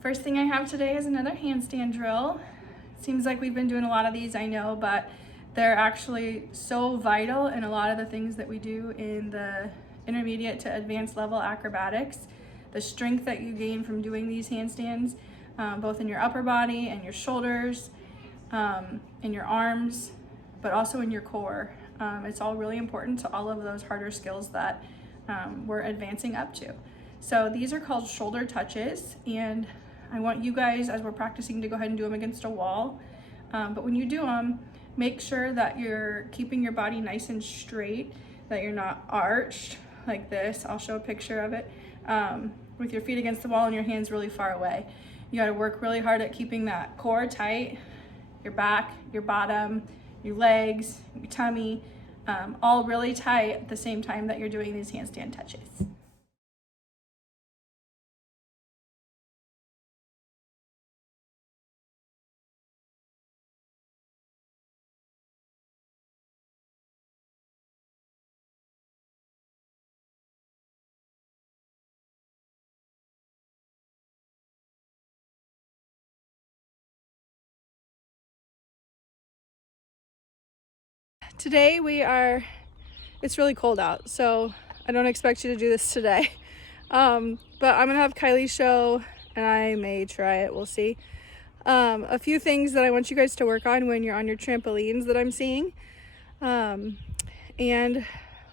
First thing I have today is another handstand drill. Seems like we've been doing a lot of these, I know, but they're actually so vital in a lot of the things that we do in the intermediate to advanced level acrobatics. The strength that you gain from doing these handstands, both in your upper body and your shoulders, in your arms, but also in your core. It's all really important to all of those harder skills that we're advancing up to. So these are called shoulder touches, and I want you guys, as we're practicing, to go ahead and do them against a wall. But when you do them, make sure that you're keeping your body nice and straight, that you're not arched like this. I'll show a picture of it. With your feet against the wall and your hands really far away. You gotta work really hard at keeping that core tight, your back, your bottom, your legs, your tummy, all really tight at the same time that you're doing these handstand touches. Today it's really cold out, so I don't expect you to do this today. But I'm gonna have Kylie show, and I may try it, we'll see. A few things that I want you guys to work on when you're on your trampolines that I'm seeing. And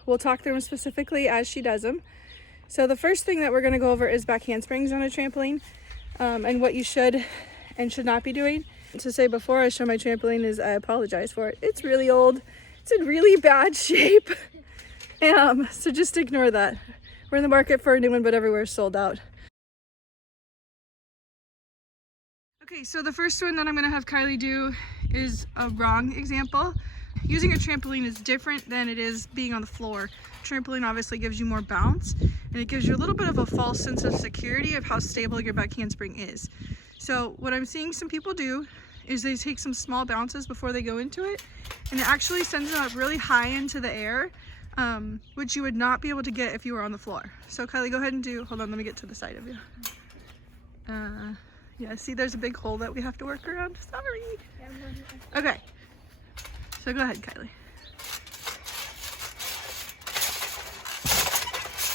we'll talk through them specifically as she does them. So the first thing that we're gonna go over is back handsprings on a trampoline, and what you should and should not be doing. To say before I show my trampoline is I apologize for it. It's really old. It's in really bad shape. So just ignore that. We're in the market for a new one, but everywhere's sold out. Okay, so the first one that I'm gonna have Kylie do is a wrong example. Using a trampoline is different than it is being on the floor. Trampoline obviously gives you more bounce, and it gives you a little bit of a false sense of security of how stable your back handspring is. So what I'm seeing some people do is they take some small bounces before they go into it, and it actually sends them up really high into the air, which you would not be able to get if you were on the floor. So Kylie, go ahead and do, hold on, let me get to the side of you. Yeah, see there's a big hole that we have to work around, sorry. Okay, so go ahead, Kylie.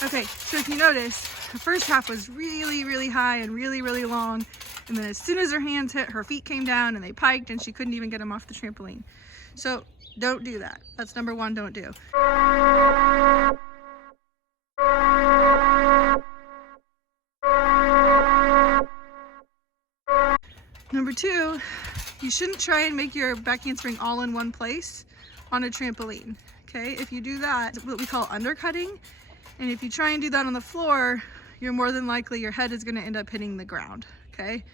Okay, so if you notice, the first half was really, really high and really, really long. And then as soon as her hands hit, her feet came down and they piked and she couldn't even get them off the trampoline. So don't do that. That's number one, don't do. Number two, you shouldn't try and make your back handspring all in one place on a trampoline, okay? If you do that, it's what we call undercutting. And if you try and do that on the floor, you're more than likely your head is gonna end up hitting the ground, okay?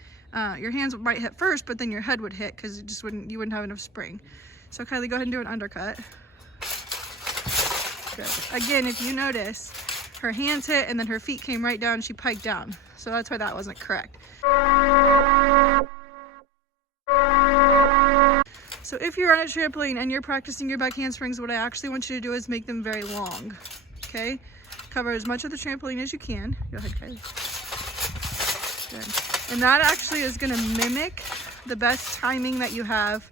Your hands might hit first, but then your head would hit because you wouldn't have enough spring. So Kylie, go ahead and do an undercut. Good. Again, if you notice, her hands hit and then her feet came right down, she piked down. So that's why that wasn't correct. So if you're on a trampoline and you're practicing your back handsprings, what I actually want you to do is make them very long, okay? Cover as much of the trampoline as you can. Go ahead, Kylie. Good. And that actually is gonna mimic the best timing that you have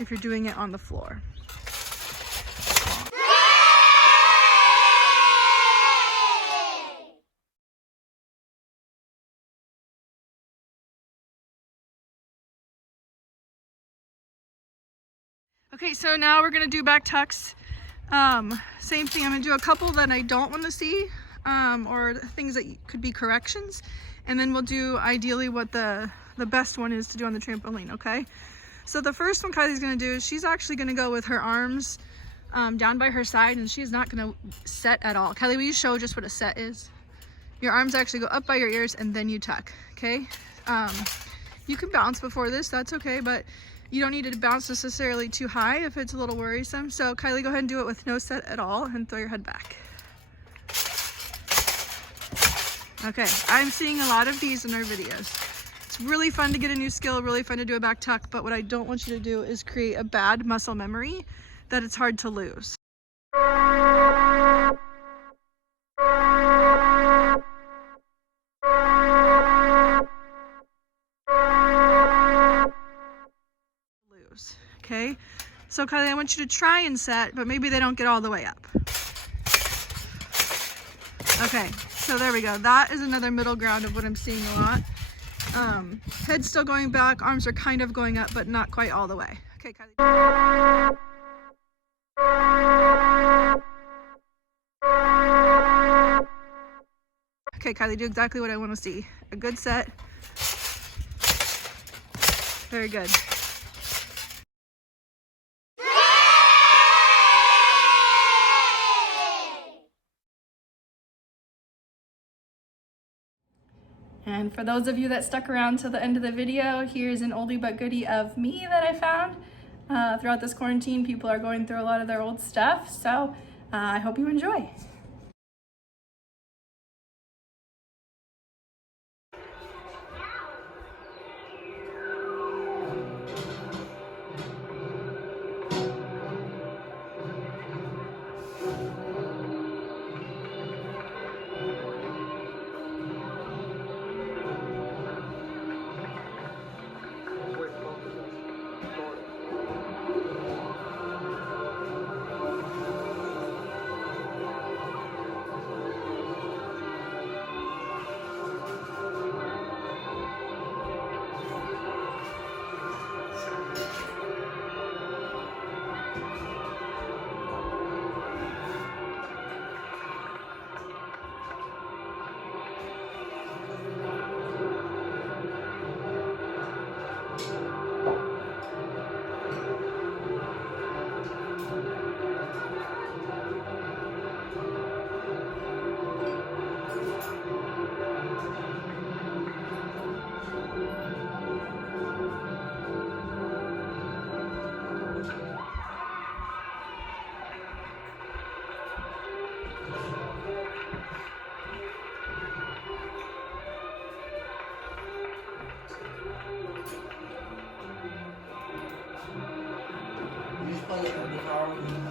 if you're doing it on the floor. Okay, so now we're gonna do back tucks. Same thing, I'm gonna do a couple that I don't wanna see, or things that could be corrections. And then we'll do ideally what the best one is to do on the trampoline, okay? So the first one Kylie's gonna do is she's actually gonna go with her arms down by her side, and she's not gonna set at all. Kylie, will you show just what a set is? Your arms actually go up by your ears and then you tuck, okay? You can bounce before this, that's okay, but you don't need to bounce necessarily too high if it's a little worrisome. So Kylie, go ahead and do it with no set at all and throw your head back. Okay, I'm seeing a lot of these in our videos. It's really fun to get a new skill, really fun to do a back tuck, but what I don't want you to do is create a bad muscle memory that it's hard to lose. So Kylie, I want you to try and set, but maybe they don't get all the way up. Okay, so there we go. That is another middle ground of what I'm seeing a lot. Head's still going back, arms are kind of going up, but not quite all the way. Okay, Kylie. Okay, Kylie, do exactly what I want to see. A good set. Very good. And for those of you that stuck around till the end of the video, here's an oldie but goodie of me that I found. Throughout this quarantine, people are going through a lot of their old stuff, so I hope you enjoy. Play it in the car.